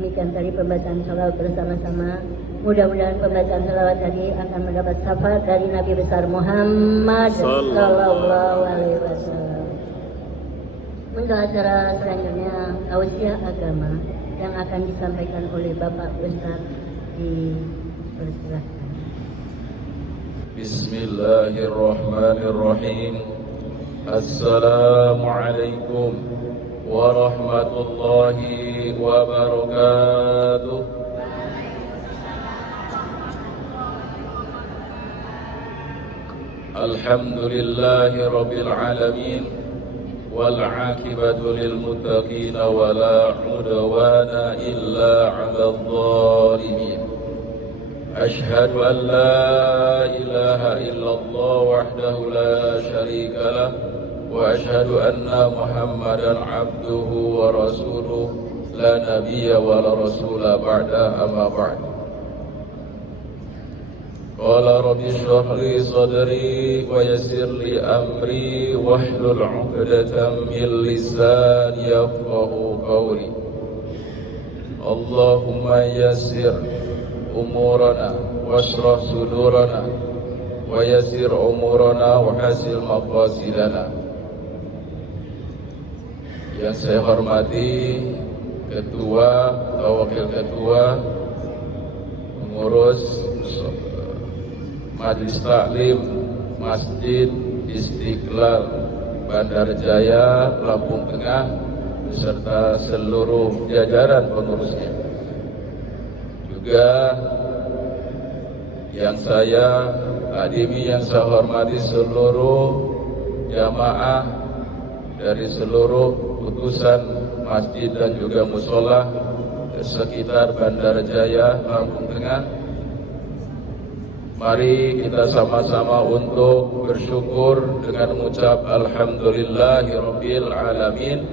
Demikian tadi pembacaan salawat bersama-sama. Mudah-mudahan pembacaan salawat tadi akan mendapat syafaat dari Nabi besar Muhammad Sallallahu Alaihi Wasallam. Untuk acara selanjutnya tausiah agama yang akan disampaikan oleh Bapak Ustaz dipersilakan. Bismillahirrahmanirrahim. Assalamualaikum warahmatullahi wabarakatuh. Alhamdulillahi rabbil alamin wal aqibatu lil muttaqin wa la udwana illa 'alal zalimin. Ashhadu an la ilaha illallah wahdahu la syarika lah wa ashhadu anna Muhammadan abduhu wa rasuluh la nabiyya wa la rasula ba'da amma ba'd. Qala rabbi shrah li sadri wa yassir li amri wahlul 'uqdatam min lisani yafqahu qawli. Allahumma yassir umurana washrah sudurana wa yassir umurana wa hasil maqasidana. Yang saya hormati ketua atau wakil ketua pengurus Majelis Taklim Masjid Istiqlal Bandar Jaya Lampung Tengah beserta seluruh jajaran pengurusnya, juga yang saya hadimi, yang saya hormati seluruh jamaah dari seluruh utusan masjid dan juga musola sekitar Bandar Jaya Lampung Tengah. Mari kita sama-sama untuk bersyukur dengan mengucap Alhamdulillahirabbil alamin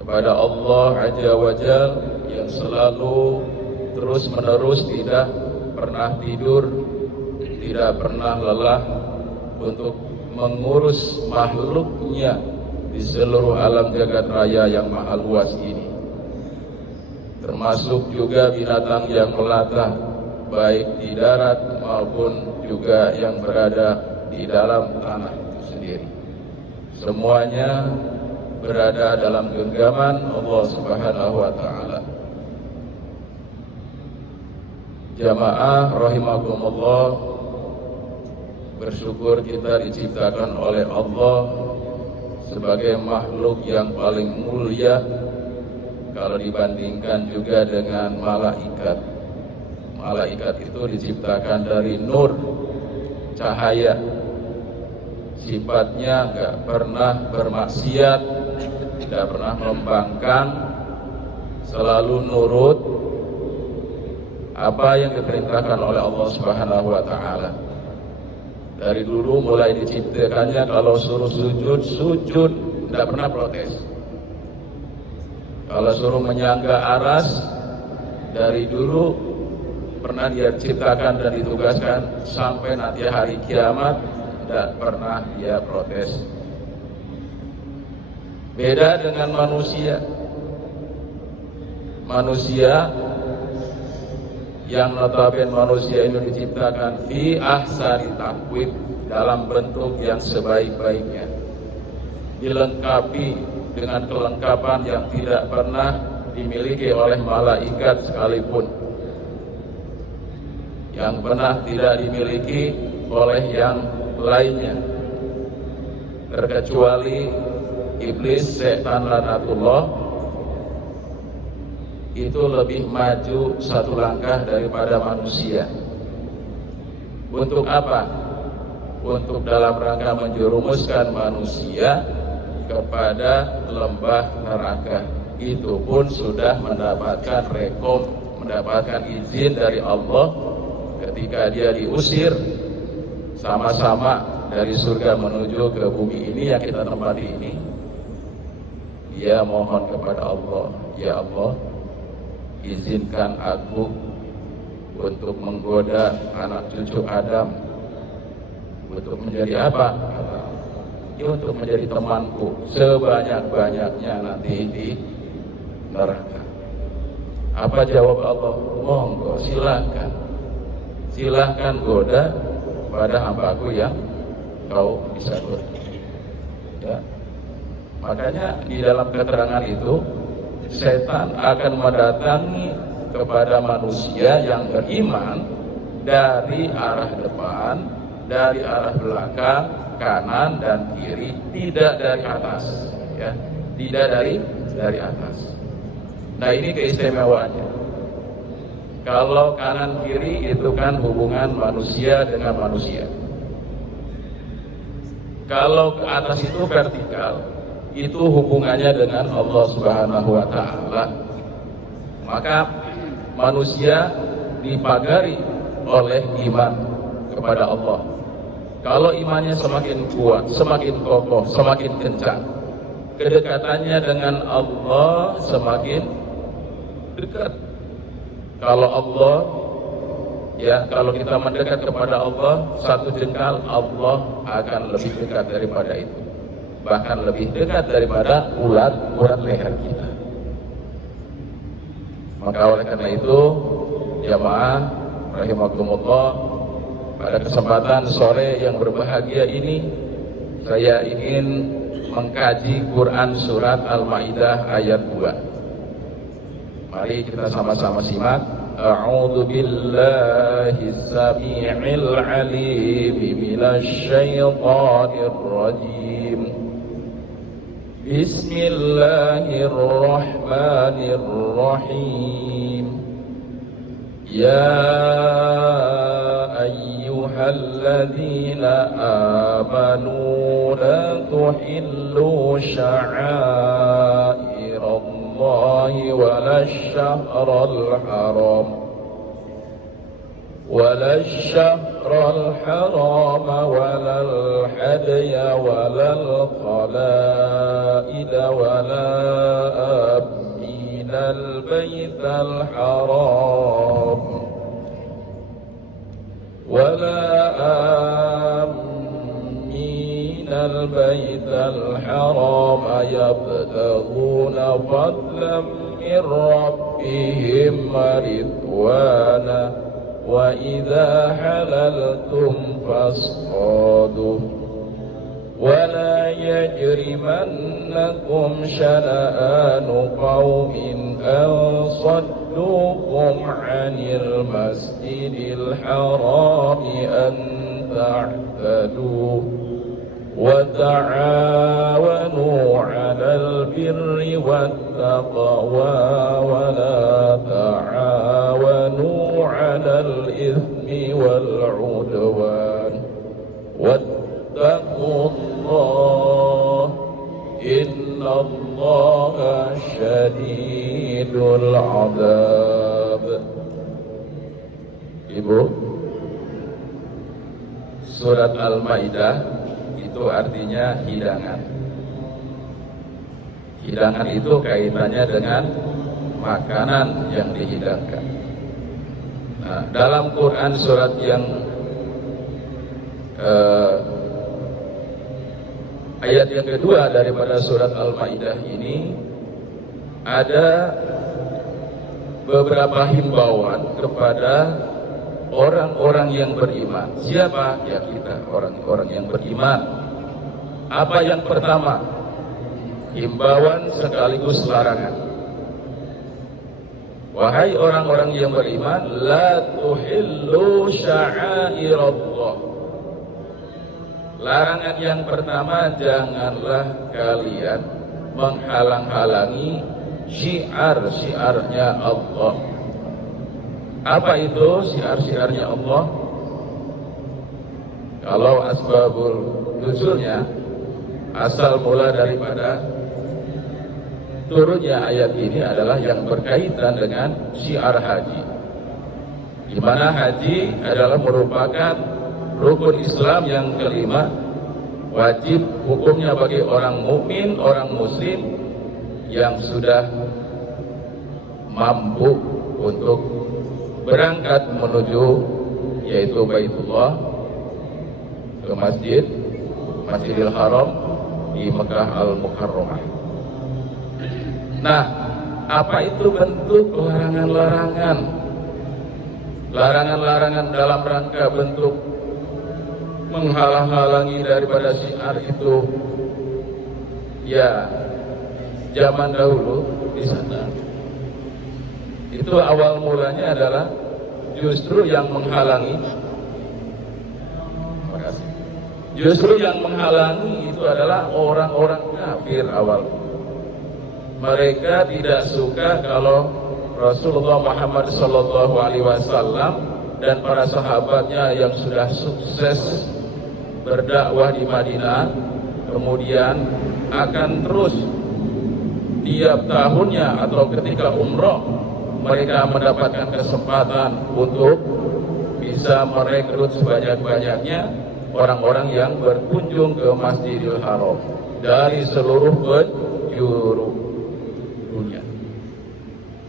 kepada Allah Azza wa Jalla yang selalu terus-menerus tidak pernah tidur, tidak pernah lelah untuk mengurus makhluknya di seluruh alam jagat raya yang maha luas ini, termasuk juga binatang yang melata baik di darat maupun juga yang berada di dalam tanah itu sendiri. Semuanya berada dalam genggaman Allah Subhanahu wa taala. Jamaah rahimakumullah, bersyukur kita diciptakan oleh Allah sebagai makhluk yang paling mulia kalau dibandingkan juga dengan malaikat. Malaikat itu diciptakan dari nur, cahaya. Sifatnya enggak pernah bermaksiat, tidak pernah membangkang, selalu nurut apa yang diperintahkan oleh Allah Subhanahu wa taala. Dari dulu mulai diciptakannya kalau suruh sujud, sujud, tidak pernah protes. Kalau suruh menyangga aras, dari dulu pernah dia ciptakan dan ditugaskan sampai nanti hari kiamat, tidak pernah dia protes. Beda dengan manusia. Manusia yang notabene manusia ini diciptakan fi ahsani taqwim, dalam bentuk yang sebaik-baiknya, dilengkapi dengan kelengkapan yang tidak pernah dimiliki oleh malaikat sekalipun, yang pernah tidak dimiliki oleh yang lainnya, terkecuali iblis, setan laknatullah, itu lebih maju satu langkah daripada manusia. Untuk apa? Untuk dalam rangka menjerumuskan manusia kepada lembah neraka. Itu pun sudah mendapatkan mendapatkan izin dari Allah ketika dia diusir sama-sama dari surga menuju ke bumi ini yang kita tempati ini. Dia mohon kepada Allah, ya Allah, izinkan aku untuk menggoda anak cucu Adam. Untuk menjadi apa? Ya, untuk menjadi temanku sebanyak-banyaknya nanti di neraka. Apa jawab Allah? Monggo, silakan. Silakan goda pada hambaku yang kau bisa goda. Ya. Makanya di dalam keterangan itu, setan akan mendatangi kepada manusia yang beriman dari arah depan, dari arah belakang, kanan dan kiri, tidak dari atas, ya, tidak dari atas. Nah, ini keistimewaannya. Kalau kanan kiri itu kan hubungan manusia dengan manusia. Kalau ke atas itu vertikal, itu hubungannya dengan Allah Subhanahu wa Ta'ala. Maka manusia dipagari oleh iman kepada Allah. Kalau imannya semakin kuat, semakin kokoh, semakin kencang, kedekatannya dengan Allah semakin dekat. Kalau Allah, ya, kalau kita mendekat kepada Allah satu jengkal, Allah akan lebih dekat daripada itu, bahkan lebih dekat daripada urat leher kita. Maka oleh karena itu, jamaah rahimakumullah, pada kesempatan sore yang berbahagia ini, saya ingin mengkaji Quran surat Al-Maidah ayat 2. Mari kita sama-sama simak. A'udzu billahi samii'il 'aliim minasy syaithaanir rajiim. Bismillahirrahmanirrahim. Ya ayyuhalladzina amanu la tuhillu sya'airallahi walasy-syahral haram walal hadya walal qala'ida wala abinal baital haram البيت الحرام يبتغون فضلا من ربهم ورضوانا وإذا حللتم فاصطادوا ولا يجرمنكم شنآن قوم أن صدوكم عن المسجد الحرام أن تعتدوا وتعاونوا على البر والتقوى ولا تعاونوا على الإثم والعدوان واتقوا الله إن الله شديد العذاب. Ibu, surat Al-Maidah itu artinya hidangan. Hidangan itu kaitannya dengan makanan yang dihidangkan. Nah, dalam Quran surat yang ayat yang kedua daripada surat Al-Maidah ini ada beberapa himbauan kepada orang-orang yang beriman. Siapa? Ya kita, orang-orang yang beriman. Apa yang pertama? Himbauan sekaligus larangan. Wahai orang-orang yang beriman, la tuhillu sya'airallah. Larangan yang pertama, janganlah kalian menghalang-halangi syiar-syiarnya Allah. Apa itu syiar-syiarnya Allah? Kalau asbabul nuzulnya, asal mula daripada turunnya ayat ini adalah yang berkaitan dengan syiar haji, di mana haji adalah merupakan rukun Islam yang kelima, wajib hukumnya bagi orang mukmin, orang muslim yang sudah mampu untuk berangkat menuju yaitu Baitullah, ke Masjidil Haram di Mekah Al-Mukarramah. Nah, apa itu bentuk larangan-larangan? Larangan-larangan dalam rangka bentuk menghalang-halangi daripada syiar itu, ya zaman dahulu di sana itu awal mulanya adalah justru yang menghalangi. Justru yang menghalangi itu adalah orang-orang kafir awal. Mereka tidak suka kalau Rasulullah Muhammad SAW dan para sahabatnya yang sudah sukses berdakwah di Madinah, kemudian akan terus tiap tahunnya atau ketika umroh mereka mendapatkan kesempatan untuk bisa merekrut sebanyak-banyaknya orang-orang yang berkunjung ke Masjidil Haram dari seluruh penjuru dunia.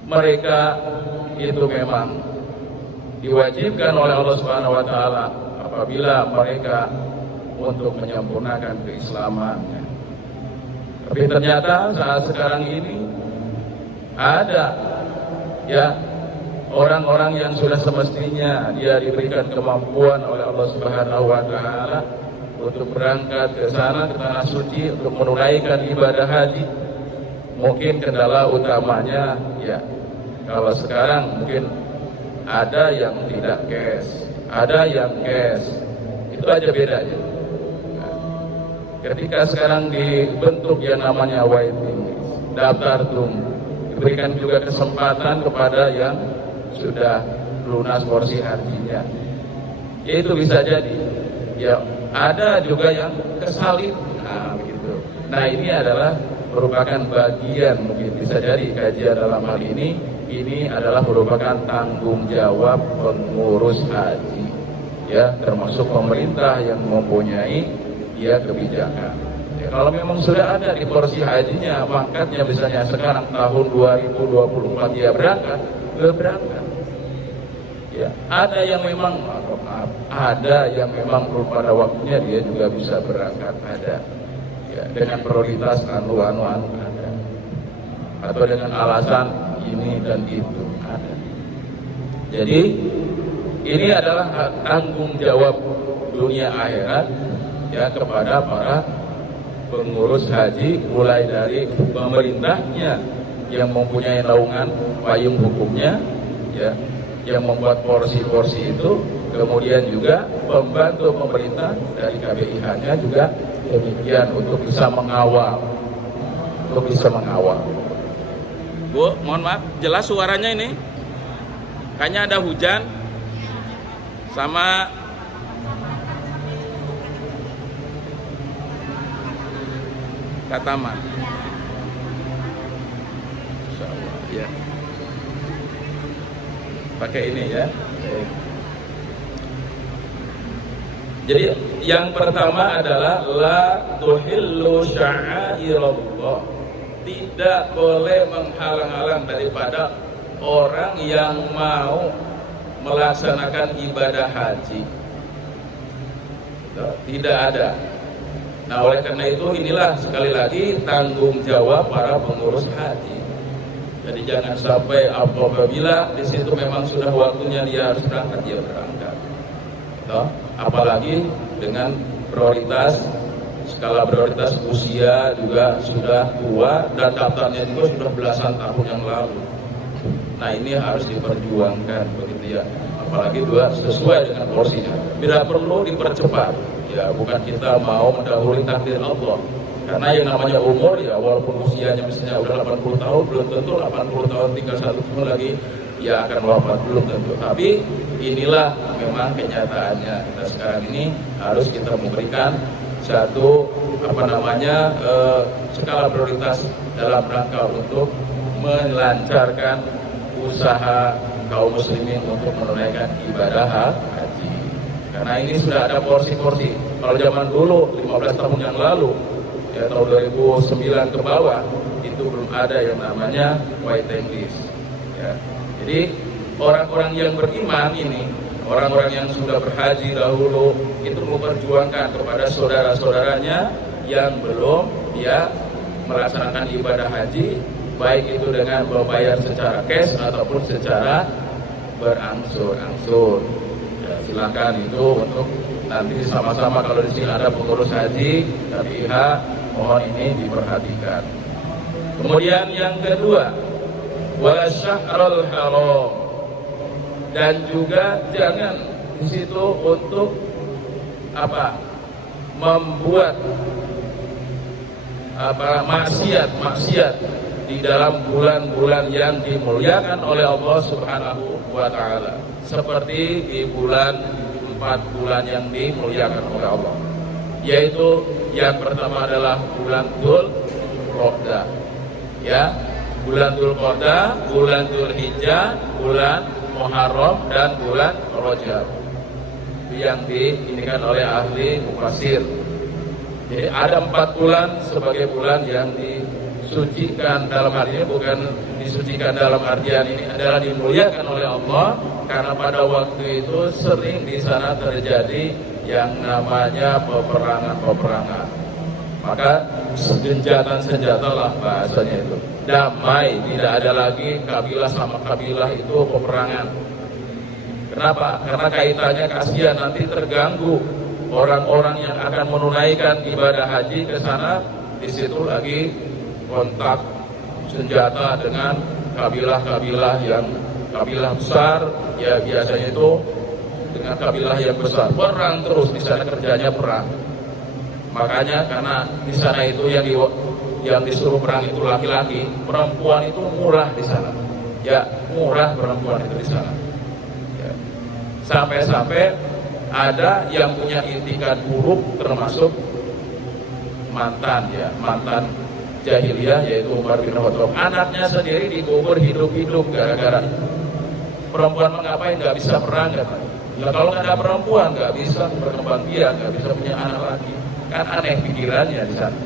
Mereka itu memang diwajibkan oleh Allah Subhanahu wa taala apabila mereka untuk menyempurnakan keislamannya. Tapi ternyata saat sekarang ini ada ya orang-orang yang sudah semestinya dia diberikan kemampuan oleh Allah Subhanahu wa taala untuk berangkat ke sana, ke tanah suci untuk menunaikan ibadah haji. Mungkin kendala utamanya ya kalau sekarang mungkin ada yang tidak cash, ada yang cash. Itu aja bedanya. Nah, ketika sekarang dibentuk yang namanya waiting list, daftar tunggu, diberikan juga kesempatan kepada yang sudah lunas porsi hajinya. Ya itu bisa jadi. Ya ada juga yang kesalib. Nah, begitu. Nah, ini adalah merupakan bagian mungkin bisa jadi kajian dalam hal ini adalah merupakan tanggung jawab pengurus haji. Ya, termasuk pemerintah yang mempunyai ya kebijakan. Ya, kalau memang sudah ada di porsi hajinya, pangkatnya misalnya sekarang tahun 2024 dia berangkat. Ya, ada yang memang belum pada waktunya dia juga bisa berangkat, ada ya, dengan prioritas anu ada, atau dengan alasan ini dan itu ada. Jadi ini adalah tanggung jawab dunia akhirat ya kepada para pengurus haji, mulai dari pemerintahnya yang mempunyai naungan payung hukumnya ya, yang membuat porsi-porsi itu, kemudian juga pembantu pemerintah dari KBIH-nya juga demikian untuk bisa mengawal, Bu, mohon maaf, jelas suaranya ini? Kayaknya ada hujan sama kataman. Insyaallah ya. Pakai ini ya. Jadi yang pertama adalah la tuhillu sya'airallah. Tidak boleh menghalang-halang daripada orang yang mau melaksanakan ibadah haji. Tidak ada. Nah, oleh karena itu inilah sekali lagi tanggung jawab para pengurus haji. Jadi jangan sampai apabila di situ memang sudah waktunya dia harus berangkat, dia berangkat. Apalagi dengan skala prioritas usia juga sudah tua dan daftarnya juga sudah belasan tahun yang lalu. Nah, ini harus diperjuangkan begitu ya. Apalagi juga sesuai dengan porsinya. Bila perlu dipercepat. Ya, bukan kita mau mendahului takdir Allah. Karena yang namanya umur ya, walaupun usianya misalnya udah 80 tahun, belum tentu 80 tahun tinggal 1 tahun lagi ya akan wafat, belum tentu. Tapi inilah memang kenyataannya. Kita sekarang ini harus kita memberikan satu skala prioritas dalam rangka untuk melancarkan usaha kaum muslimin untuk menunaikan ibadah haji. Karena ini sudah ada porsi-porsi. Kalau zaman dulu 15 tahun yang lalu ya, tahun 2009 ke bawah itu belum ada yang namanya waiting list ya. Jadi orang-orang yang beriman ini, orang-orang yang sudah berhaji dahulu itu memperjuangkan kepada saudara-saudaranya yang belum ya melaksanakan ibadah haji baik itu dengan membayar secara cash ataupun secara berangsur-angsur. Ya, silakan itu untuk nanti sama-sama, kalau di sini ada pengurus haji KPIH, mohon ini diperhatikan. Kemudian yang kedua, wala syahrul haram, dan juga jangan di situ untuk membuat maksiat di dalam bulan-bulan yang dimuliakan oleh Allah Subhanahu wa taala, seperti di 4 bulan yang dimuliakan oleh Allah, yaitu yang pertama adalah bulan Dzulqa'dah, ya, bulan Dzulqa'dah, bulan Dzulhijjah, bulan Muharram, dan bulan Rajab, yang diinikan oleh ahli mufassir. Jadi ada 4 bulan sebagai bulan yang disucikan, dalam hal ini bukan disucikan dalam artian ini adalah dimuliakan oleh Allah, karena pada waktu itu sering di sana terjadi yang namanya peperangan. Maka senjata lah bahasanya itu. Damai, tidak ada lagi kabilah sama kabilah itu peperangan. Kenapa? Karena kaitannya kasihan nanti terganggu orang-orang yang akan menunaikan ibadah haji ke sana. Di situ lagi kontak senjata dengan kabilah-kabilah yang kabilah besar, ya biasanya itu dengan kabilah yang besar, perang terus di sana, kerjanya perang. Makanya karena di sana itu yang disuruh perang itu laki-laki, perempuan itu murah di sana. Ya, murah perempuan itu di sana. Ya. Sampai-sampai ada yang punya itikat buruk, termasuk mantan jahiliyah, yaitu Umar bin Khattab. Anaknya sendiri dikubur hidup-hidup gara-gara perempuan mengapain, nggak bisa perang katanya. Nah, kalau nggak ada perempuan nggak bisa berkembang biak, nggak bisa punya anak lagi. Kan aneh pikirannya di sana.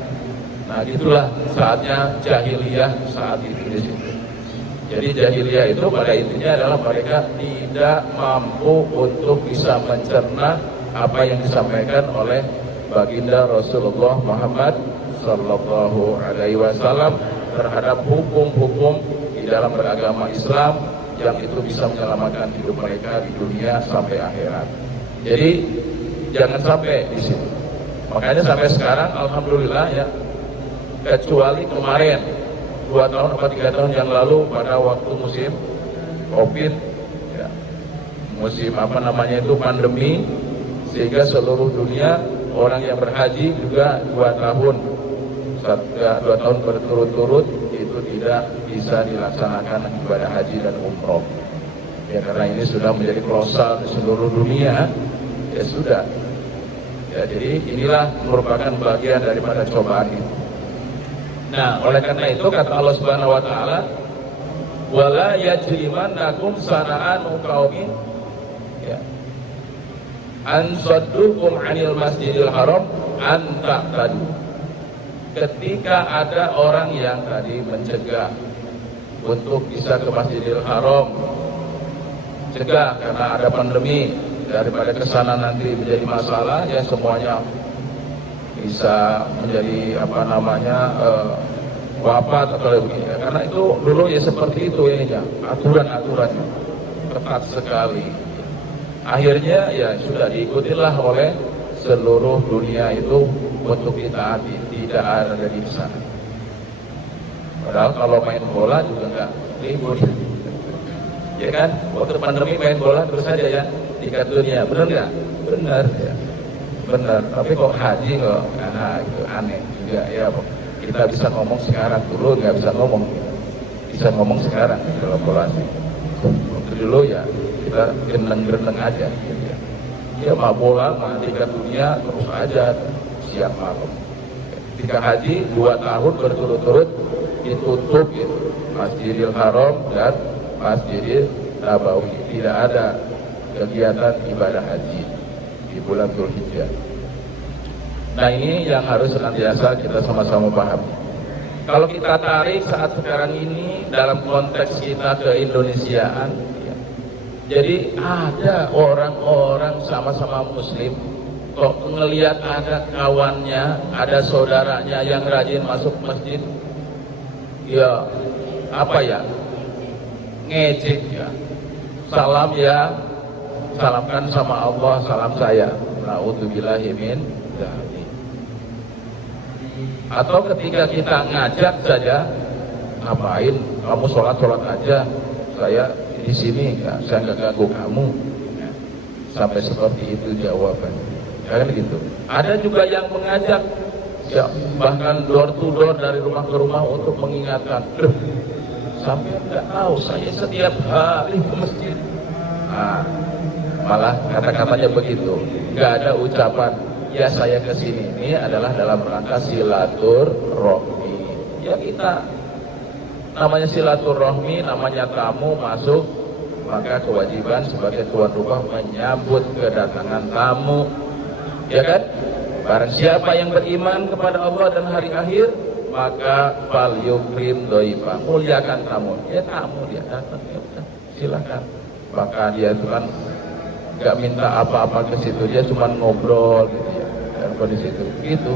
Nah, itulah saatnya jahiliyah saat itu di situ. Jadi jahiliyah itu pada intinya adalah mereka tidak mampu untuk bisa mencerna apa yang disampaikan oleh baginda Rasulullah Muhammad Sallallahu Alaihi Wasallam terhadap hukum-hukum di dalam beragama Islam yang itu bisa menyelamatkan hidup mereka di dunia sampai akhirat. Jadi jangan sampai di situ. Makanya sampai sekarang alhamdulillah ya, kecuali kemarin 2 tahun atau 3 tahun yang lalu pada waktu musim Covid ya, musim itu pandemi, sehingga seluruh dunia orang yang berhaji juga 2 tahun berturut-turut itu tidak bisa dilaksanakan ibadah haji dan umroh ya, karena ini sudah menjadi kolosal di seluruh dunia ya sudah ya. Jadi inilah merupakan bagian daripada cobaan itu. Nah, oleh karena itu kata Allah Subhanahu wa taala, wala yajrimannakum sana'anu qaumin ya an saddukum 'anil masjidil haram an taqtadu. Ketika ada orang yang tadi mencegah untuk bisa ke Masjidil Haram, cegah karena ada pandemi, daripada kesana nanti menjadi masalah ya, semuanya bisa menjadi wafat atau begini. Karena itu dulu ya seperti itu ya, aturan-aturannya ketat sekali. Akhirnya ya sudah diikutilah oleh seluruh dunia itu untuk ditaati, tidak ada di sana. Padahal kalau main bola juga nggak libur, ya kan? Waktu pandemi main bola terus saja ya, tingkat dunia, benar nggak? Benar ya, benar. Tapi kok haji kok, itu aneh juga ya. Kita bisa ngomong sekarang, dulu nggak bisa ngomong, bisa ngomong sekarang kolaborasi. Waktu dulu ya kita geneng-geneng aja, gitu ya. Ya mah bola, mah tingkat dunia terus aja siang malam. Ketika haji 2 tahun berturut-turut ditutup gitu, Masjidil Haram dan Masjidil Nabawi, tidak ada kegiatan ibadah haji di bulan Dzulhijjah. Nah, ini yang harus senantiasa kita sama-sama pahami. Kalau kita tarik saat sekarang ini dalam konteks kita ke-Indonesiaan ya, jadi ada orang-orang sama-sama muslim kok ngelihat ada kawannya, ada saudaranya yang rajin masuk masjid, ya apa ya, ngejek ya, salam ya, salamkan sama Allah, salam saya, na'udzubillahi min dzalik. Atau ketika kita ngajak saja, ngapain kamu sholat aja, saya di sini, saya nggak ganggu kamu, sampai seperti itu jawaban, kan gitu. Ada juga yang mengajak, ya bahkan door to door dari rumah ke rumah untuk mengingatkan, sampai nggak tahu saya setiap hari ke masjid. Nah, malah kata-katanya begitu, nggak ada ucapan ya saya kesini. Ini adalah dalam rangka silaturahmi. Ya kita namanya silaturahmi, namanya tamu masuk, maka kewajiban sebagai tuan rumah menyambut kedatangan tamu, ya kan? Barang siapa yang beriman kepada Allah dan hari akhir, maka fal yukrim doifa, muliakan tamu. Ya tamu dia datang, ya udah silakan. Maka dia itu kan nggak minta apa-apa ke situ, dia cuma ngobrol gitu ya, dan kondisi itu gitu.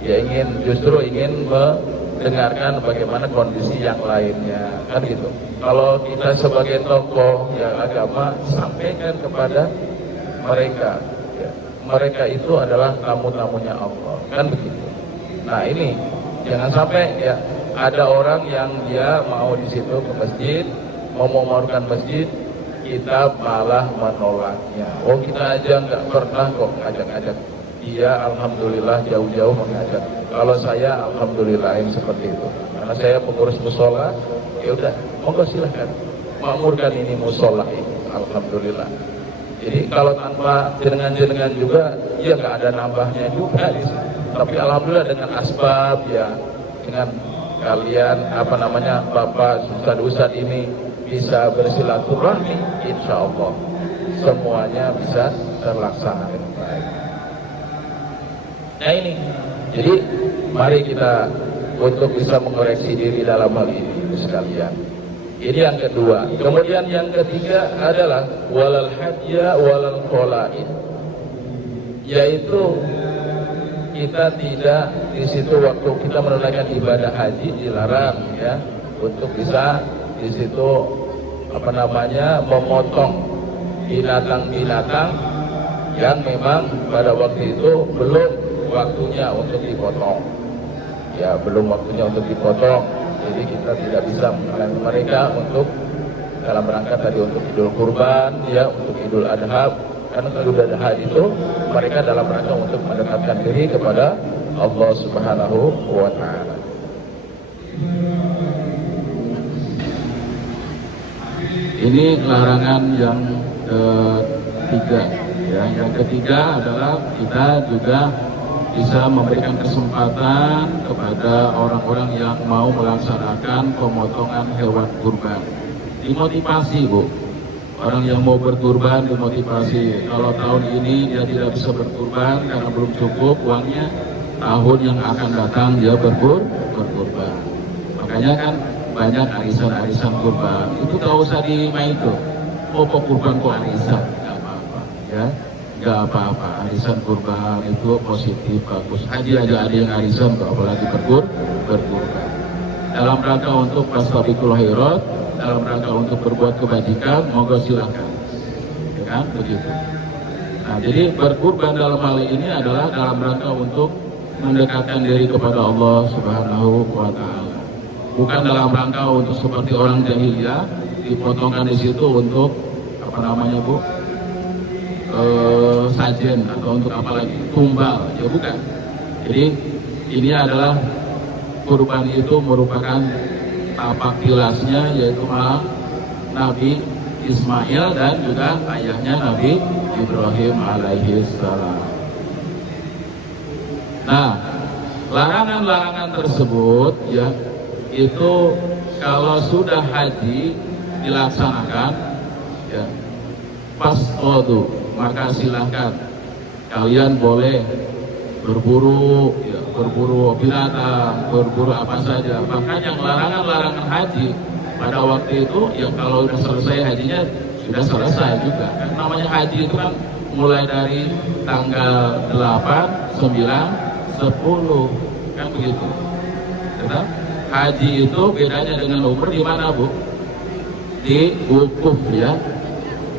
Dia justru ingin mendengarkan bagaimana kondisi yang lainnya, kan gitu. Kalau kita sebagai tokoh yang agama, sampaikan kepada mereka, ya, mereka itu adalah tamu-tamunya Allah, kan begitu. Nah ini jangan sampai ya ada orang yang dia mau di situ ke masjid, mau memohonkan masjid, kita malah menolaknya. Oh kita aja nggak pernah kok ngajak-ngajak. Dia alhamdulillah jauh-jauh mengajak. Kalau saya alhamdulillah yang seperti itu. Karena saya pengurus musola, ya udah, monggo silahkan makmurkan ini musola ini. Alhamdulillah. Jadi kalau tanpa jenengan-jenengan juga, ya nggak ada nambahnya juga di sini. Tapi alhamdulillah dengan asbab ya, dengan kalian Bapak Ustadz ini bisa bersilaturahmi, insya Allah semuanya bisa terlaksana dengan baik. Nah ini, jadi mari kita untuk bisa mengoreksi diri dalam hal ini sekalian. Ini yang kedua. Kemudian yang ketiga adalah walal hajja walal qolain, yaitu kita tidak di situ waktu kita menunaikan ibadah haji dilarang ya untuk bisa di situ memotong binatang-binatang yang memang pada waktu itu belum waktunya untuk dipotong. Ya, belum waktunya untuk dipotong. Jadi kita tidak bisa melarang mereka untuk dalam rangka tadi untuk Idul Kurban, ya, untuk Idul Adha. Karena Idul Adha itu mereka dalam rangka untuk mendekatkan diri kepada Allah Subhanahu wa Ta'ala. Ini larangan yang ketiga. Ya, yang ketiga adalah kita juga bisa memberikan kesempatan kepada orang-orang yang mau melaksanakan pemotongan hewan kurban. Dimotivasi, Bu. Orang yang mau berkurban dimotivasi. Kalau tahun ini dia tidak bisa berkurban karena belum cukup uangnya, tahun yang akan datang dia berkurban. Makanya kan banyak arisan-arisan kurban. Itu gak usah dimain tuh. Oh, kurban kok arisan? Gak apa-apa, ya. Gak apa-apa. Arisan kurban itu positif, bagus. Haji aja ada yang arisan, apalagi berkurban. Dalam rangka untuk fastabiqul khairat, dalam rangka untuk berbuat kebajikan, monggo silakan. Ya kan, begitu. Nah, jadi berkurban dalam hal ini adalah dalam rangka untuk mendekatkan diri kepada Allah Subhanahu wa Ta'ala. Bukan dalam rangka untuk seperti orang jahiliyah dipotongkan di situ untuk Bu? Sajen atau untuk apa lagi? Tumbal, ya bukan. Jadi ini adalah kurban itu merupakan tapak tilasnya, yaitu Nabi Ismail dan juga ayahnya Nabi Ibrahim alaihi salam. Nah, larangan-larangan tersebut ya itu kalau sudah haji dilaksanakan ya fasqadu, maka silahkan kalian boleh berburu ya, berburu binatang, berburu apa saja. Bahkan yang larangan-larangan haji pada waktu itu ya kalau sudah selesai hajinya sudah selesai juga. Kan namanya haji itu kan mulai dari tanggal 8, 9, 10 kan begitu. Betul? haji itu bedanya dengan umroh di mana, Bu? Di wukuf ya.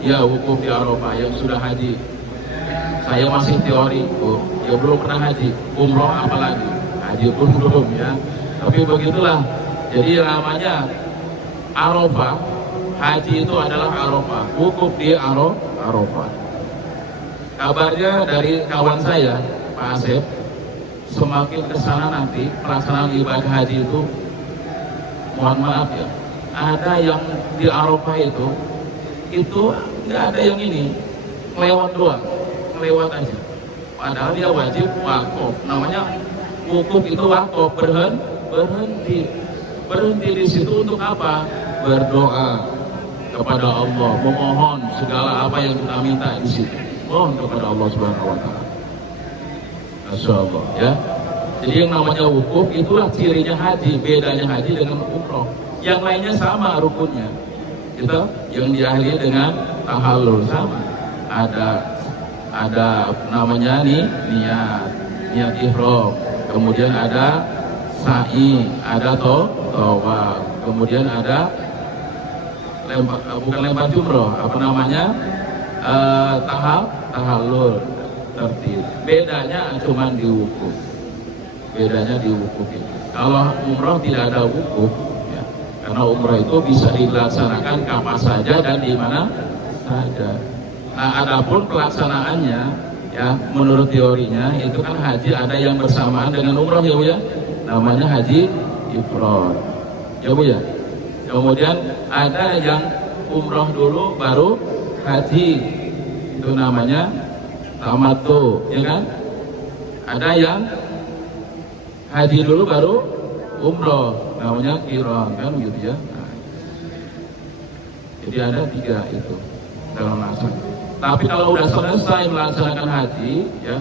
Ya, wukuf di Arafah yang sudah haji. Saya masih teori, Bu. Ya belum pernah haji. Umroh apalagi? Haji pun belum ya. Tapi begitulah. Jadi namanya Arafah, haji itu adalah Arafah. Wukuf di Arafah. Kabarnya dari kawan saya, Pak Asep, semakin kesana nanti pelaksanaan ibadah haji itu, mohon maaf ya, ada yang di Arafah itu nggak ada yang ini, lewat doang, lewat aja. Padahal dia wajib wakaf. Namanya wukuf itu wakaf, berhenti di situ untuk apa? Berdoa kepada Allah, memohon segala apa yang kita minta di situ. Mohon kepada Allah Subhanahu wa taala. Masya Allah ya. Jadi yang namanya wukuf itulah cirinya haji, bedanya haji dengan umroh. Yang lainnya sama rukunnya. Gitu, yang diakhiri dengan tahallul sama. Ada namanya nih niat ihram. Kemudian ada sa'i, ada tawaf. Kemudian ada bukan lempar jumroh, apa namanya? Tahallul tertib. Bedanya cuma di wukuf. Bedanya di wukuf itu. Kalau umroh tidak ada wukuf, ya, karena umroh itu bisa dilaksanakan kapan saja dan di mana saja. Nah, adapun pelaksanaannya, ya, menurut teorinya itu kan haji ada yang bersamaan dengan umroh ya Bu ya. Namanya haji ifrad. Ya Bu ya. Kemudian ada yang umroh dulu baru haji. Itu namanya tamattu, ya kan? Ada yang haji dulu baru umroh, namanya qiran, kan gitu ya. Nah, jadi ada 3 itu dalam laksana. Tapi kalau udah selesai melaksanakan haji, ya,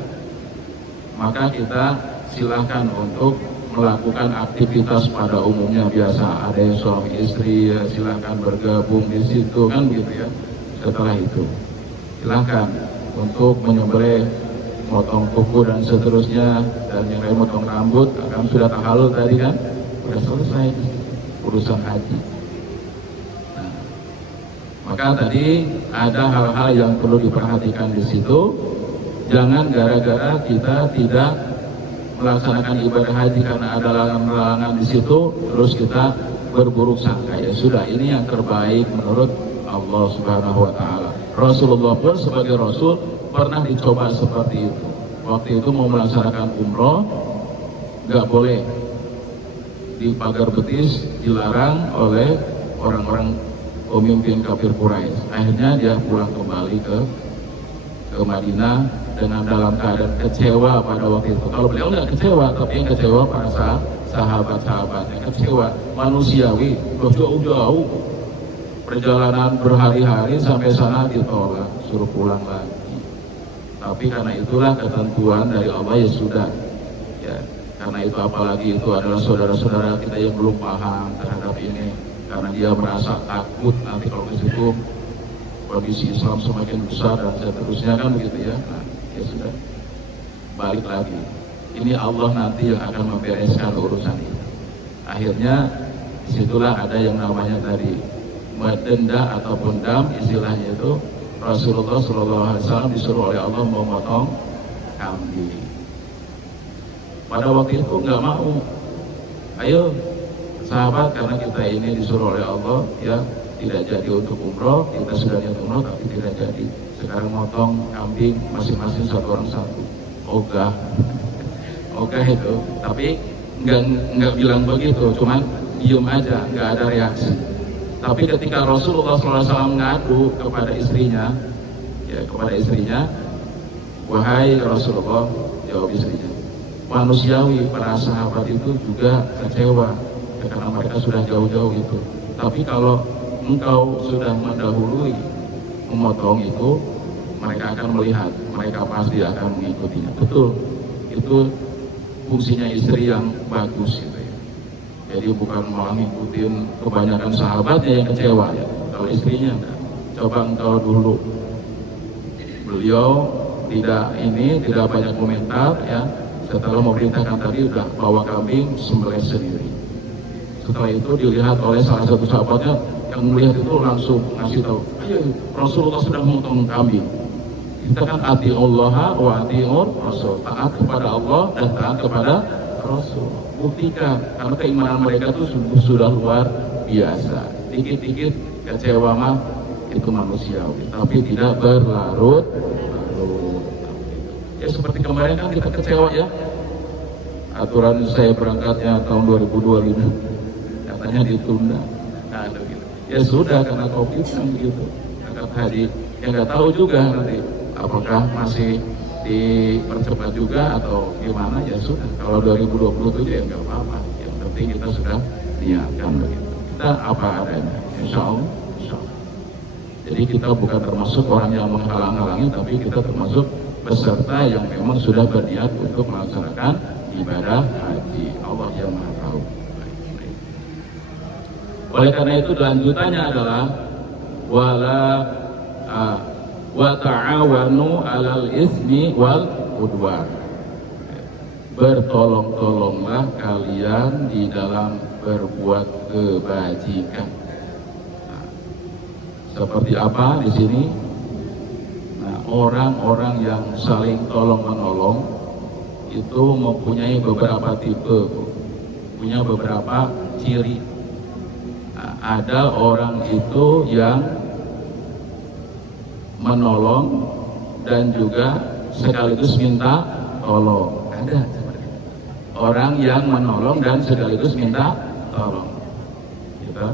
maka kita silahkan untuk melakukan aktivitas pada umumnya biasa. Ada yang suami istri, ya, silahkan bergabung di situ, kan gitu ya. Setelah itu silahkan untuk menyembelih, motong kuku dan seterusnya, dan yang lain motong rambut. Kan sudah tahallul tadi kan, sudah selesai urusan haji. Nah, maka tadi ada hal-hal yang perlu diperhatikan di situ. Jangan gara-gara kita tidak melaksanakan ibadah haji karena ada larangan-larangan di situ, terus kita berburuk sangka. Ya sudah, ini yang terbaik menurut Allah Subhanahu wa taala. Rasulullah pun sebagai Rasul pernah dicoba seperti itu. Waktu itu mau melaksanakan umroh, nggak boleh di pagar betis, dilarang oleh orang-orang pemimpin kafir Quraisy. Akhirnya dia pulang kembali ke Madinah dengan dalam keadaan kecewa pada waktu itu. Kalau beliau nggak kecewa, tapi yang kecewa para sahabat-sahabatnya, kecewa manusiawi, jauh-jauh perjalanan berhari-hari sampai sana ditolak, suruh pulang lagi. Tapi karena itulah ketentuan dari Allah, ya sudah. Ya, karena itu apalagi itu adalah saudara-saudara kita yang belum paham terhadap ini, karena dia merasa takut nanti kalau ke situ kondisi Islam semakin besar dan seterusnya, kan begitu ya. Nah, ya sudah, balik lagi. Ini Allah nanti yang akan membereskan urusan ini. Akhirnya disitulah ada yang namanya tadi denda ataupun dam, istilahnya itu. Rasulullah SAW disuruh oleh Allah memotong kambing. Pada waktu itu nggak mau. Ayo sahabat, karena kita ini disuruh oleh Allah, ya, tidak jadi untuk umroh, kita sudah niat umroh tapi tidak jadi. Sekarang motong kambing masing-masing satu orang satu. Ogah itu. Tapi nggak bilang begitu, cuman diem aja, nggak ada reaksi. Tapi ketika Rasulullah SAW mengadu kepada istrinya, wahai Rasulullah, jawab istrinya, manusiawi para sahabat itu juga kecewa karena mereka sudah jauh-jauh itu. Tapi kalau engkau sudah mendahului memotong itu, mereka akan melihat, mereka pasti akan mengikutinya. Betul, itu fungsinya istri yang bagus gitu ya. Jadi bukan malah ngikutin kebanyakan sahabatnya yang kecewa ya. Kalau istrinya enggak. Coba engkau dulu. Beliau tidak banyak komentar ya. Setelah memerintahkan tadi udah bawa kambing sembelih sendiri. Setelah itu dilihat oleh salah satu sahabatnya, yang melihat itu langsung ngasih tahu, ayo Rasulullah sudah memotong kambing. Kita kan ati Allah wa atiur Rasul, taat kepada Allah dan taat kepada Rasul. Buktikan, karena keimanan mereka itu sudah luar biasa. Dikit-dikit kecewa mah itu manusiawi, tapi tidak berlarut-larut. Ya seperti kemarin kan kita kecewa ya, aturan saya berangkatnya tahun 2025 katanya ditunda. Nah, gitu. Ya sudah karena COVID kan gitu. Angkat haji, ya nggak tahu juga nanti apakah masih dipercepat juga atau gimana, ya sudah. Kalau 2027 ya nggak apa-apa. Yang penting kita sudah niatkan begitu. Kita apa adanya, insya Allah. Jadi kita bukan termasuk orang yang menghalang-halangi, tapi kita termasuk peserta yang memang sudah berniat untuk melaksanakan ibadah haji. Allah yang Maha Tahu. Oleh karena itu lanjutannya adalah wa ta'awanu 'alal ismi wal udwan. Bertolong-tolonglah kalian di dalam berbuat kebajikan. Seperti apa di sini? Nah, orang-orang yang saling tolong-menolong itu mempunyai beberapa tipe, punya beberapa ciri. Nah, ada orang itu yang menolong dan juga sekaligus minta tolong. Ada orang yang menolong dan sekaligus minta tolong. Gitu.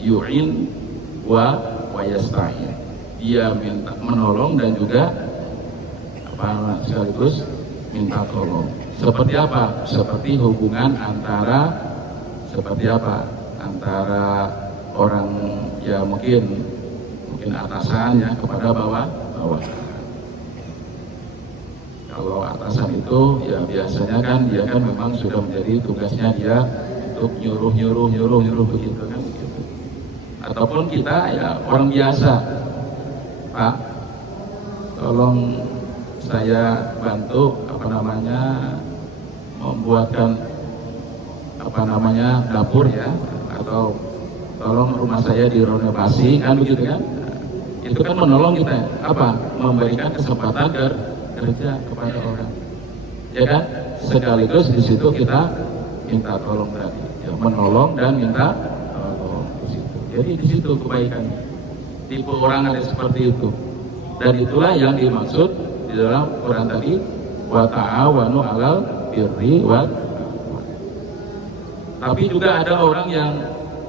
Yu'in wa yasta'in. Dia minta menolong dan juga sekaligus minta tolong. Seperti apa? Seperti hubungan antara antara orang ya mungkin atasan ya kepada bawah. Kalau atasan itu ya biasanya kan dia kan memang sudah menjadi tugasnya dia untuk nyuruh begitu kan gitu. Ataupun kita ya orang biasa, Pak, tolong saya bantu membuatkan dapur ya, atau tolong rumah saya direnovasi kan begitu kan. Itu kan menolong kita, memberikan kesempatan kerja kepada orang, ya kan. Sekaligus di situ kita minta tolong tadi, ya, menolong dan minta tolong di situ. Jadi di situ kebaikan. Tipe orang ada seperti itu, dan itulah yang dimaksud di dalam Quran tadi, wa ta'awanu 'alal birri wal. Tapi juga ada orang yang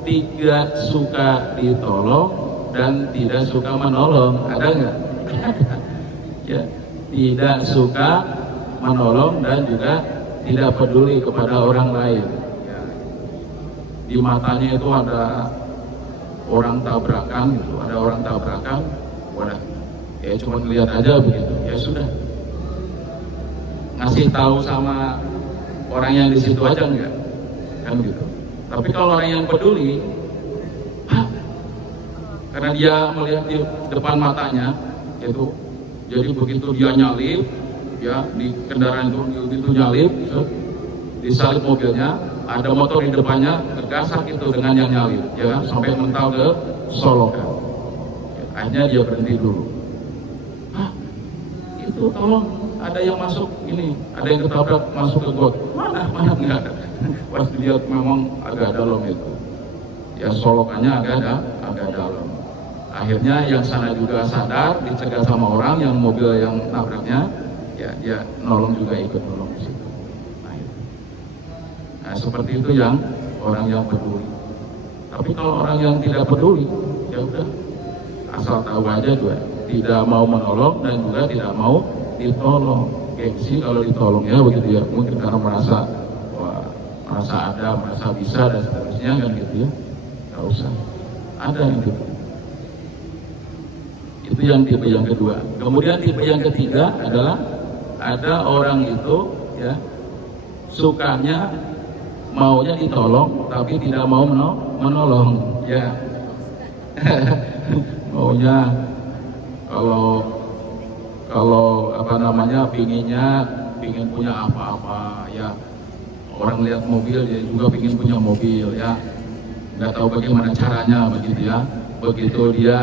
tidak suka ditolong dan tidak suka menolong. Ada nggak? Ya, tidak suka menolong dan juga tidak peduli kepada orang lain. Ya. Di matanya itu ada orang tabrakan, wadah, ya cuma lihat aja begitu, ya sudah. Ngasih tahu sama orang yang di situ aja enggak, kan gitu. Tapi kalau orang yang peduli, karena dia melihat di depan matanya, itu jadi begitu dia nyalip, ya di kendaraan itu begitu nyalip, disalip mobilnya, ada motor di depannya, tergasak itu dengan yang nyalip, ya sampai mental ke solokan. Akhirnya dia berhenti dulu. Itu tolong, ada yang masuk ini, ada yang ketabrak masuk ke got. Mana nggak ada. Pas dilihat memang agak dalam itu, ya solokannya agak dalam. Akhirnya yang sana juga sadar, dicegah sama orang yang mobil yang nabraknya, ya dia nolong juga, ikut nolong di situ. Nah, seperti itu yang orang yang peduli. Tapi kalau orang yang tidak peduli, ya udah, asal tahu aja juga, tidak mau menolong dan juga tidak mau ditolong. Gengsi kalau ditolong ya begitu ya, mungkin karena merasa bisa dan seterusnya kan gitu ya. Nggak usah. Ada yang gitu. Itu yang tipe yang kedua. Kemudian tipe yang ketiga adalah ada orang itu ya sukanya maunya ditolong tapi tidak mau menolong ya. Maunya kalau pingin punya apa-apa ya, Orang lihat mobil dia juga ingin punya mobil ya, nggak tahu bagaimana caranya begitu ya. Begitu dia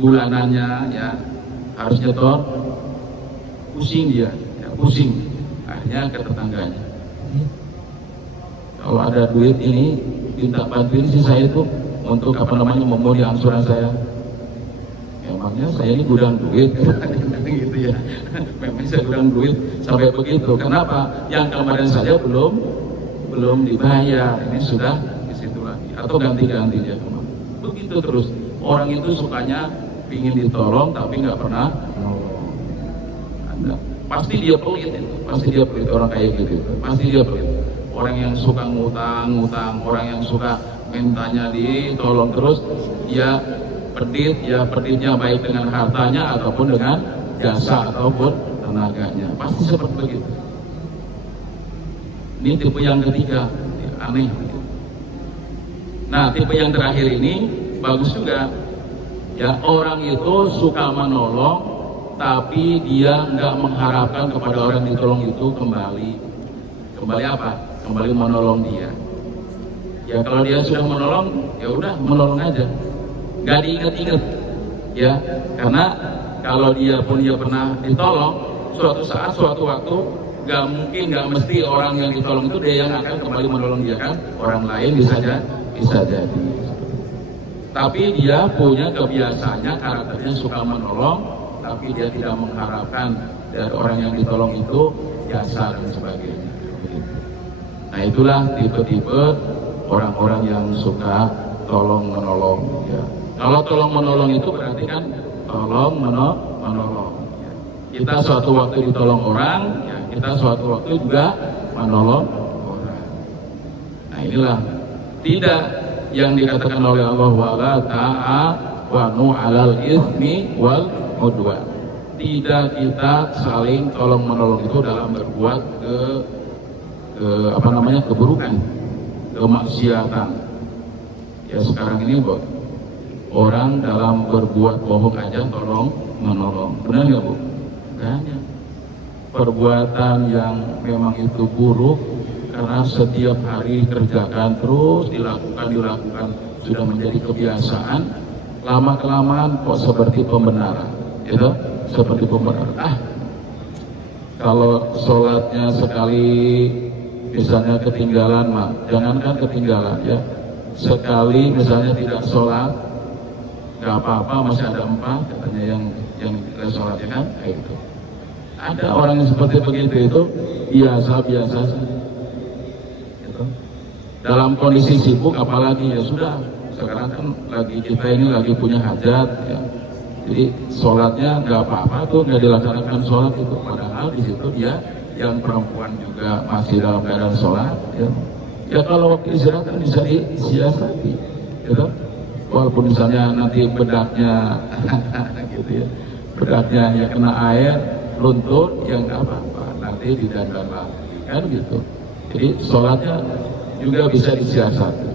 bulanannya ya harus nyetor, pusing dia ya, pusing. Akhirnya ke tetangganya, kalau ada duit ini minta bantuin sih saya itu untuk memulih angsuran saya. Emangnya saya ini gudang duit gitu ya. Memang saya gudang duit sampai begitu. Kenapa? Yang kemarin saja belum dibayar, ini sudah di situ lagi atau ganti-ganti dia kemarin. Begitu terus. Orang itu sukanya ingin ditolong tapi nggak pernah nolong. Pasti dia pelit itu. Pasti dia pelit orang kayak gitu. Pasti dia pelit. Orang yang suka ngutang, orang yang suka mintanya ditolong terus, ya pedit, ya peditnya baik dengan hartanya ataupun dengan jasa ataupun tenaganya. Pasti seperti begitu. Ini tipe yang ketiga, ya, aneh. Nah, tipe yang terakhir ini bagus juga. Ya, orang itu suka menolong, tapi dia nggak mengharapkan kepada orang yang ditolong itu kembali. Kembali apa? Kembali menolong dia. Ya kalau dia sudah menolong, ya udah menolong aja. Nggak diingat-ingat. Ya, karena kalau dia pernah ditolong, suatu saat, suatu waktu, nggak mungkin, nggak mesti orang yang ditolong itu dia yang akan kembali menolong dia kan. Orang lain bisa jadi. Tapi dia punya kebiasaannya, karakternya suka menolong, tapi dia tidak mengharapkan dari orang yang ditolong itu jasa dan sebagainya. Nah itulah tipe-tipe orang-orang yang suka tolong menolong. Ya. Kalau tolong menolong itu berarti kan tolong menolong. Ya. Kita suatu waktu ditolong orang, ya, kita suatu waktu juga menolong orang. Nah inilah tidak yang dikatakan oleh Allah wala ta'awanu 'alal itsmi wal 'udwan. Tidak kita saling tolong menolong itu dalam berbuat keburukan, kemaksiatan. Ya sekarang ini orang dalam berbuat bohong aja tolong menolong. Benar nggak Bu? Banyak perbuatan yang memang itu buruk karena setiap hari kerjakan terus dilakukan sudah menjadi kebiasaan. Lama kelamaan kok seperti pembenaran, gitu? Seperti pembenaran. Kalau sholatnya sekali misalnya ketinggalan, jangankan ketinggalan ya. Sekali misalnya tidak sholat, nggak apa-apa, masih ada 4 katanya yang tidak sholatnya kan, kayak gitu. Ada orang yang seperti begitu itu biasa saja. Gitu. Dalam kondisi sibuk apalagi ya sudah. Sekarang kan kita ini lagi punya hajat ya. Jadi sholatnya nggak apa-apa tuh, nggak dilaksanakan sholat itu. Padahal di situ dia yang perempuan juga masih dalam keadaan sholat ya. Ya kalau waktu istirahat kan bisa disiasati gitu. Walaupun misalnya nanti bedaknya gitu ya, bedaknya ya kena air luntur, yang nggak apa-apa, nanti didandan lagi kan gitu. Jadi sholatnya juga bisa disiasati.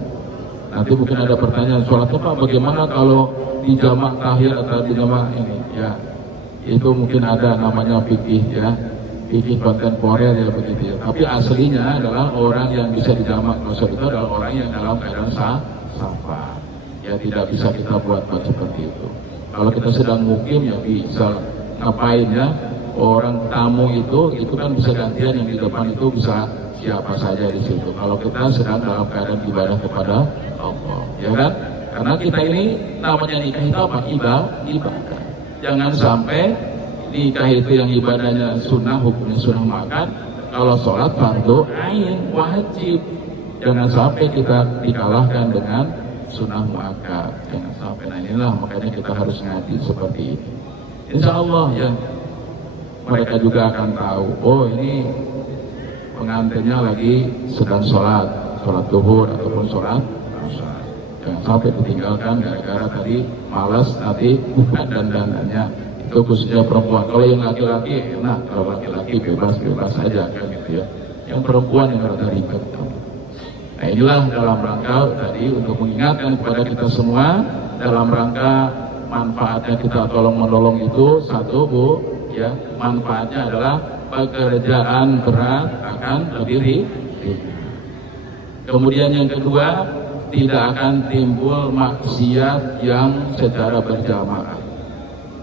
Nanti mungkin ada pertanyaan, sholatnya Pak bagaimana kalau di jamak tahiyat atau di jamak ini ya, itu mungkin ada namanya fikih ya, fikih kontemporer ya begitu ya. Tapi aslinya adalah orang yang bisa dijamak sholat itu adalah orang yang dalam keadaan safar. Ya tidak bisa kita buat seperti itu. Kalau kita sedang mukim ya bisa ngapain ya, orang tamu itu kan bisa gantian, yang di depan itu bisa siapa saja di situ. Kalau kita sedang dalam keadaan ibadah kepada Allah, ya kan? Karena kita ini namanya nikah itu apa? Ibadah. Jangan sampai nikah itu yang ibadahnya sunnah, hukumnya sunnah makan. Kalau sholat fardu ain wajib. Jangan sampai kita dikalahkan dengan sunnah muakkad. Jangan sampai. Nah inilah makanya kita harus ngaji seperti ini. Insya Allah ya mereka juga akan tahu. Oh ini pengantinnya lagi sedang sholat zuhur ataupun sholat asar. Jangan sampai ditinggalkan gara-gara tadi malas nanti bukan dandanannya. Itu khususnya perempuan. Kalau yang laki-laki enak, kalau laki-laki bebas aja kan gitu ya. Yang perempuan yang rada ribet. Nah inilah dalam rangka tadi untuk mengingatkan kepada kita semua, dalam rangka manfaatnya kita tolong menolong itu satu Bu ya, manfaatnya adalah pekerjaan berat akan lebih ringan. Kemudian yang kedua, tidak akan timbul maksiat yang secara berjamaah.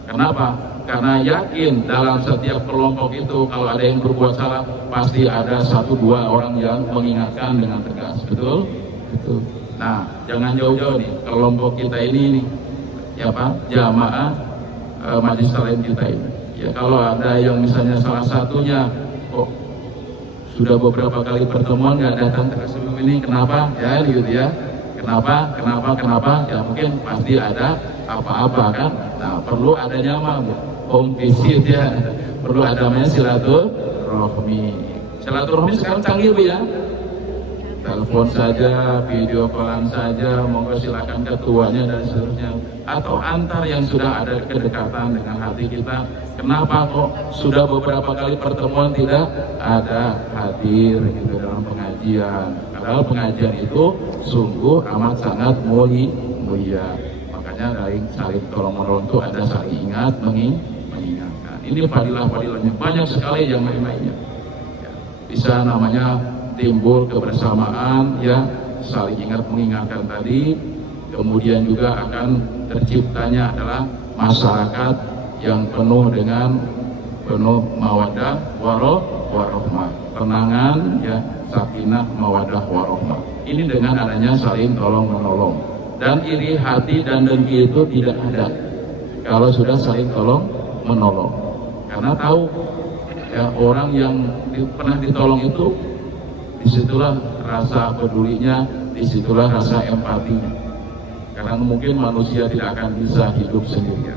Kenapa? Karena yakin dalam setiap kelompok itu kalau ada yang berbuat salah pasti ada 1-2 orang yang mengingatkan dengan tegas. Betul? Betul. Nah, jangan jauh-jauh nih kelompok kita ini nih, ya Pak, jamaah majelis taklim kita ini. Ya kalau ada yang misalnya salah satunya kok sudah beberapa kali pertemuan nggak datang ke sebelum ini, kenapa? Ya gitu ya. Kenapa? Ya mungkin pasti ada apa-apa kan. Nah, perlu adanya home visit ya. Perlu adanya silaturahmi. Silaturahmi sekarang canggih Bu ya. Telepon saja, video callan saja, monggo silakan ketuanya dan seterusnya. Atau antar yang sudah ada kedekatan dengan hati kita. Kenapa kok sudah beberapa kali pertemuan tidak ada hadir gitu dalam pengajian? Padahal pengajian itu sungguh amat sangat mulia. Makanya dari saling tolong menolong itu ada saling ingat, mengingatkan. Ini fadilah-fadilahnya banyak sekali yang lain-lainnya. Ya, bisa namanya timbul kebersamaan, ya saling ingat mengingatkan tadi. Kemudian juga akan terciptanya adalah masyarakat yang penuh mawaddah warahmah, tenangan, ya sakinah mawaddah warahmah. Ini dengan adanya saling tolong menolong, dan iri hati dan dengki itu tidak ada kalau sudah saling tolong menolong. Karena tahu ya orang yang pernah ditolong itu, disitulah rasa pedulinya, disitulah rasa empatinya. Karena mungkin manusia tidak akan bisa hidup sendirian.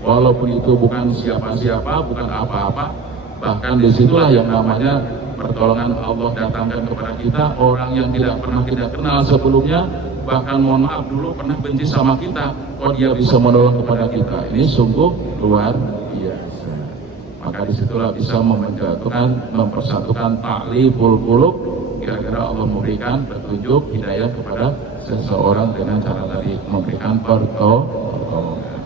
Walaupun itu bukan siapa-siapa, bukan apa-apa, bahkan disitulah yang namanya pertolongan Allah datangkan kepada kita. Orang yang tidak pernah kita kenal sebelumnya, bahkan mohon maaf dulu pernah benci sama kita, kok dia bisa menolong kepada kita. Ini sungguh luar biasa. Maka disitulah bisa mempersatukan ta'liful qulub. Kira-kira Allah memberikan petunjuk hidayah kepada seseorang dengan cara tadi memberikan pertolongan.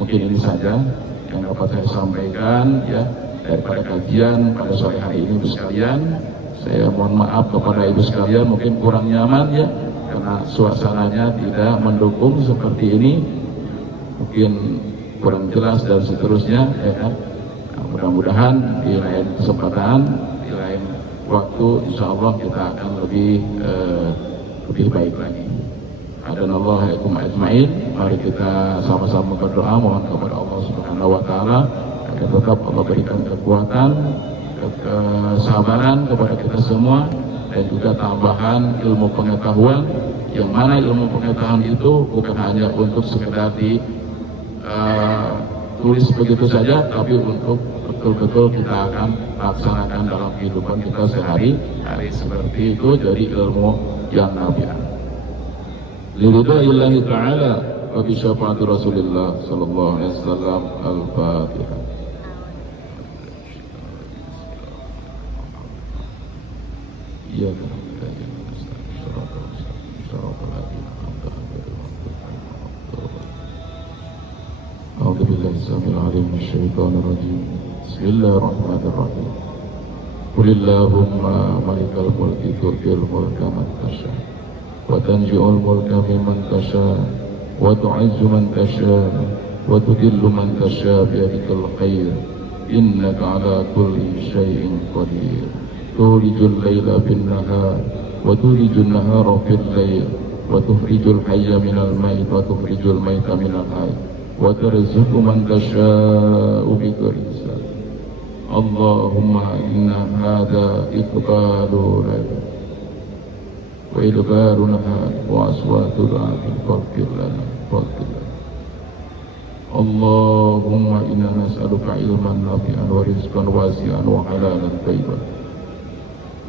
Mungkin ini saja yang dapat saya sampaikan ya daripada kajian pada sore hari ini Ibu sekalian. Saya mohon maaf kepada Ibu sekalian mungkin kurang nyaman ya karena suasananya tidak mendukung seperti ini, mungkin kurang jelas dan seterusnya ya kan. Nah, mudah-mudahan di lain kesempatan, di lain waktu insya Allah kita akan lebih baik lagi. Adanallahu yaikum ajmain. Mari kita sama-sama berdoa mohon kepada Allah Subhanahu wa taala agar tetap Allah berikan kekuatan, kesabaran kepada kita semua, dan juga tambahan ilmu pengetahuan, yang mana ilmu pengetahuan itu bukan hanya untuk sekedar tulis begitu saja, tapi untuk betul-betul kita akan laksanakan dalam kehidupan kita sehari-hari. Seperti itu dari ilmu yang nafi'ah. Liridaillahi ta'ala wa bi syafaati Rasulillah sallallahu alaihi wasallam. Al-Fatihah. Iya kan. أعوذ بالله السميع العليم من الشيطان الرجيم. بسم الله الرحمن الرحيم. قل اللهم مالك الملك تؤتي الملك من تشاء وتنزع الملك ممن تشاء وتعز من تشاء وتذل من تشاء بيدك الخير إنك على كل شيء قدير. تولج الليل في النهار وتولج النهار في الليل وتخرج الحي من الميت وتخرج الميت من الحي وترزق من تشاء بغير حساب. اللهم إن هذا إقبال لنا وإدبار نهار وأصوات ضعف فاغفر لنا. اللهم إنا نسألك علما نافعا ورزقا واسعا وحلالا طيبا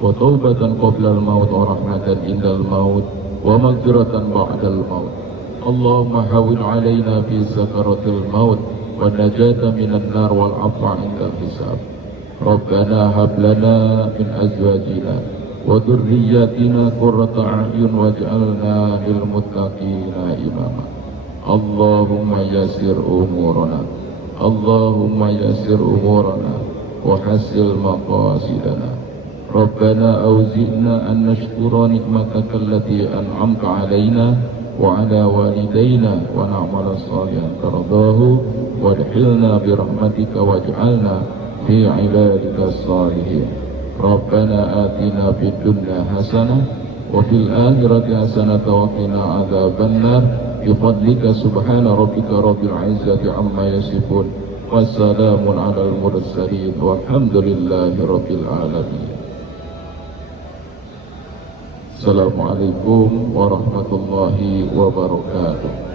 وتوبة قبل الموت ورحمة عند الموت ومغفرة بعد الموت. اللهم هون علينا في سكرة الموت والنجاة من النار والعفو عند الحساب. ربنا هب لنا من أزواجنا وذرياتنا قرة أعين واجعلنا للمتقين إماما. اللهم يسر أمورنا، اللهم يسر أمورنا، وحسن مقاصدنا. ربنا أوزئنا أن نشكر نعمتك التي أنعمت علينا وعلى والدينا ونعمل صالحا ترضاه وادخلنا برحمتك واجعلنا في عبادك الصالحين. ربنا آتنا في الدنيا حسنة وفي الآخرة حسنة وقنا عذاب النار بفضلك سبحان ربك رب العزة عما يصفون والسلام على المرسلين والحمد لله رب العالمين. Assalamualaikum warahmatullahi wabarakatuh.